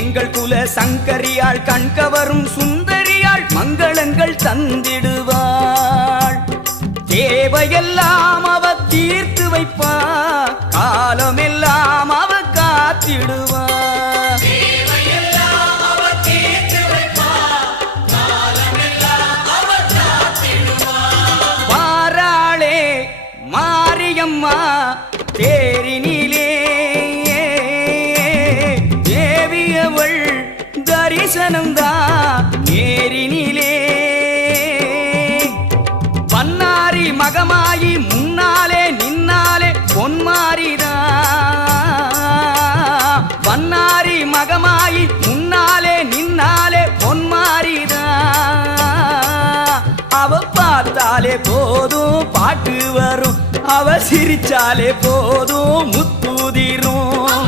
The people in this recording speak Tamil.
எங்கள் குல சங்கரியாள் கண்கவரும் சுந்தரியாள் மங்களங்கள் தந்திடுவாள். தேவையெல்லாம் அவ தீர்த்து வைப்பா, காலமெல்லாம் அவ காத்திடுவா. வாராளே மாரியம்மா தேரினிலே, தேவியவள் தரிசனம்தான் நேரினிலே. பன்னாரி மகமாயி முன்னாலே நின்னாலே பொன்மாரிதான். பன்னாரி மகமாயி முன்னாலே நின்னாலே பொன்மாரிதான். அவ பார்த்தாலே போதும் பாட்டு வரும், அவ சிரிச்சாலே போதும் முத்துதிரும்.